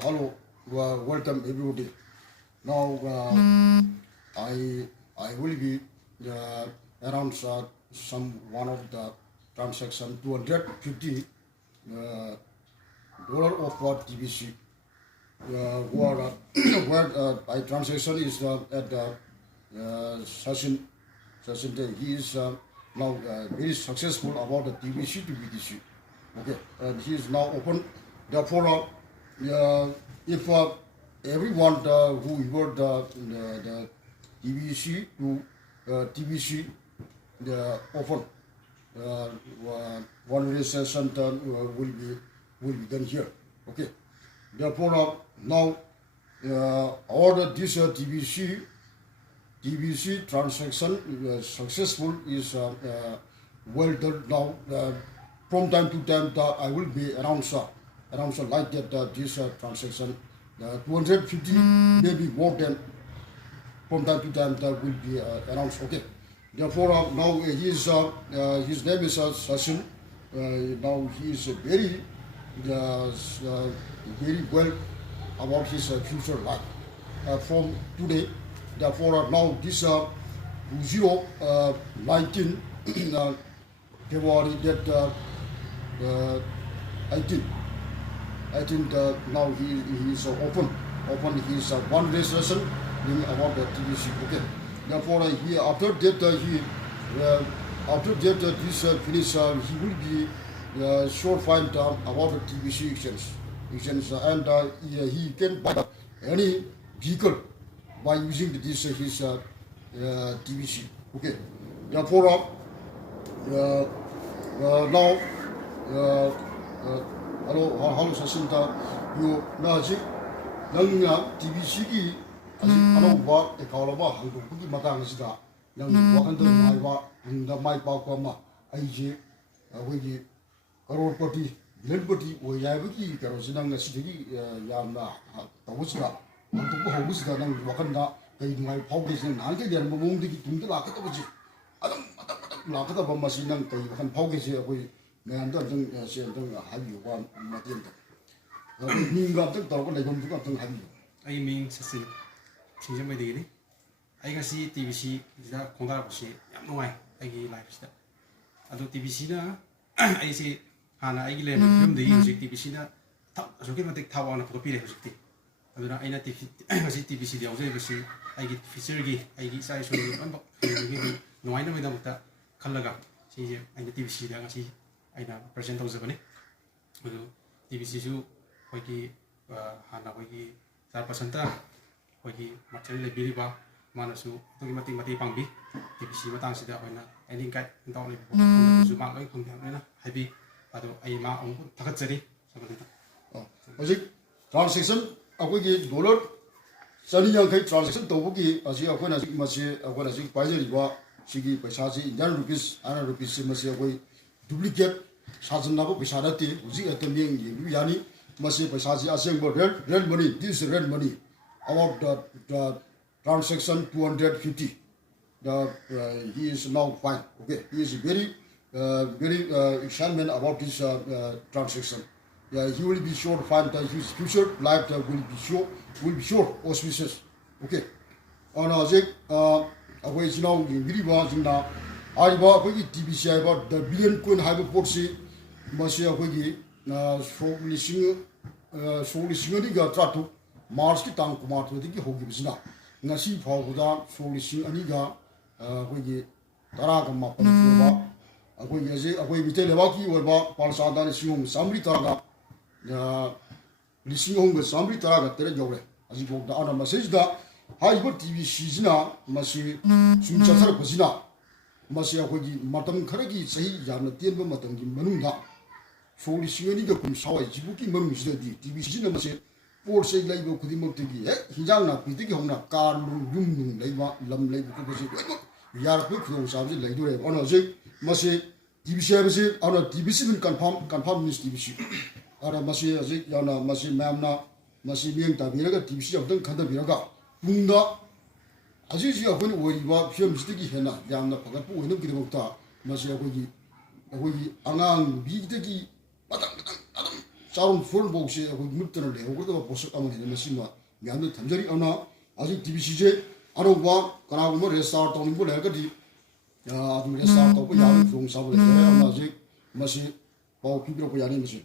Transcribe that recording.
Hello, welcome everybody. Now I will be around some one of the transaction $250 of what TBC. Where I transaction is at the session day. He is now very successful about the TBC to BTC. Okay, and he is now open. Therefore, if everyone who heard the TBC to TBC open, one session will be done here. Okay. Therefore, now order this TBC transaction successful is well done now. From time to time, I will be around like that this transaction 250 maybe more than from time to time that will be announced. Okay. Therefore, now his name is Sachin. Now he is very well about his future life from today. Therefore, now this 2019 February that 18 I think now he is open his one day session about the TBC. Okay. Therefore, he after that this finish he will be short find about the TBC exchange and he can buy any vehicle by using this his TBC. Okay. Therefore, now hello Sasinta, you naji nang TBC ki anong ikaw ba hanggang kundi matang sida nang wakan to mai ba hanggang mai pa ko ma ai je we karor pati len pati o ya bi karo sinang sidigi yamna tawusra nang to ko hobusda nang wakan da kai mai phau ke sin nang ke der mong digi tung la ka to ji adam la ka to ba masinang kai kan phau ke je we 내한테 좀 시험 좀 하기와 맞는다. 민가 좀 더고 내가 좀 하기. I mean 사실 진짜 많이 되네. 아이가 시 TBC 이제 공부하고 시 양노아이 아이기 라이프스다. 아도 TBC나 아이시 하나 아이기 레벨 film도 이 TBC나 타 저게 맞게 타와나 포토피레 호식티. 아도나 아이나 TBC 되어서 버시 아이기 피처기 아이기 사이즈 한번 이게 노아이나 메다부터 칼라가 이제 아이나 TBC다 같이 아이나 프레젠트 하우스거니 그리고 TBC수 거기 하나 거기 4% 거기 마찬가지 레벨이바 마나수 또기 마티 방비 TBC 마땅시다 거나 애니까 인다오니 주 막을 공개하면은 하비 아도 아이마 온 다같이 사버린다. 아직 트랜잭션 아고기 달러 자니양 그 트랜잭션 도보기 아직 아고나 아직 마시 아고나 아직 바이저리와 시기 पैसा지 인디안 루피스 아나 루피스 마시 아고이 duplicate 사진나고 비사라티 우지 어떤 명 얘기하니 마시 पैसा지 아생버 red money this red money about the transaction 250 he is now fine. Okay, he is very excited about this transaction. He will be sure to find that his future life will be sure auspicious. Okay, and akwai now very well 아리바 거기 TBC 아이바 더 빌리언 코인 하이브 포르시 마시아 거기 소리싱어리가 트라투 마르스키 땅 쿠마토디기 호기비스나 나시 파고다 소리싱어리가 거기 따라가 마pan 수바 아고이 이제 아고이 밑에 레바키 월바 팔사다니 시용 삼리 따라가 리싱홍가 삼리 따라가 때려 줘래 아직 보다 아나 메시지다 하이버 TBC지나 마시 순차사를 보시나 마시아 거기 마땅 카라기 사이 야나 띠엔바 마땅기 마누나 소리 시간이가 금 사와이 지부기 마누시다디 TBC는 마시 포르세 라이브 쿠디 먹되기 hin장나 비디기 홍나 까르룽 룽룽 라이바 람 라이브 그것이 야르 그 사람이 라이도래 어너지 마시 TBC 하면서 어너 TBC는 컨펌 뉴스 TBC 아라 마시 아직 야나 마시 맘나 마시 미행다 비라가 TBC 어떤 간다 비라가 붕다 아직지가 본 월이와 피험시되기 해나 양나 바깥 보고 있는 기대먹다 마시아 거기 아강 미기되기 마당 자론 풀 복시 그 묻더는 레오고도 보석 아무 해는 것인가 미안도 탐절이 하나 아직 DBC제 아로과 가나고 뭐 레스타트 하는 거 내가디 야 아주 레스타트 하고 야는 동사를 해야 아직 맛이 뭐 비비로 야니 무슨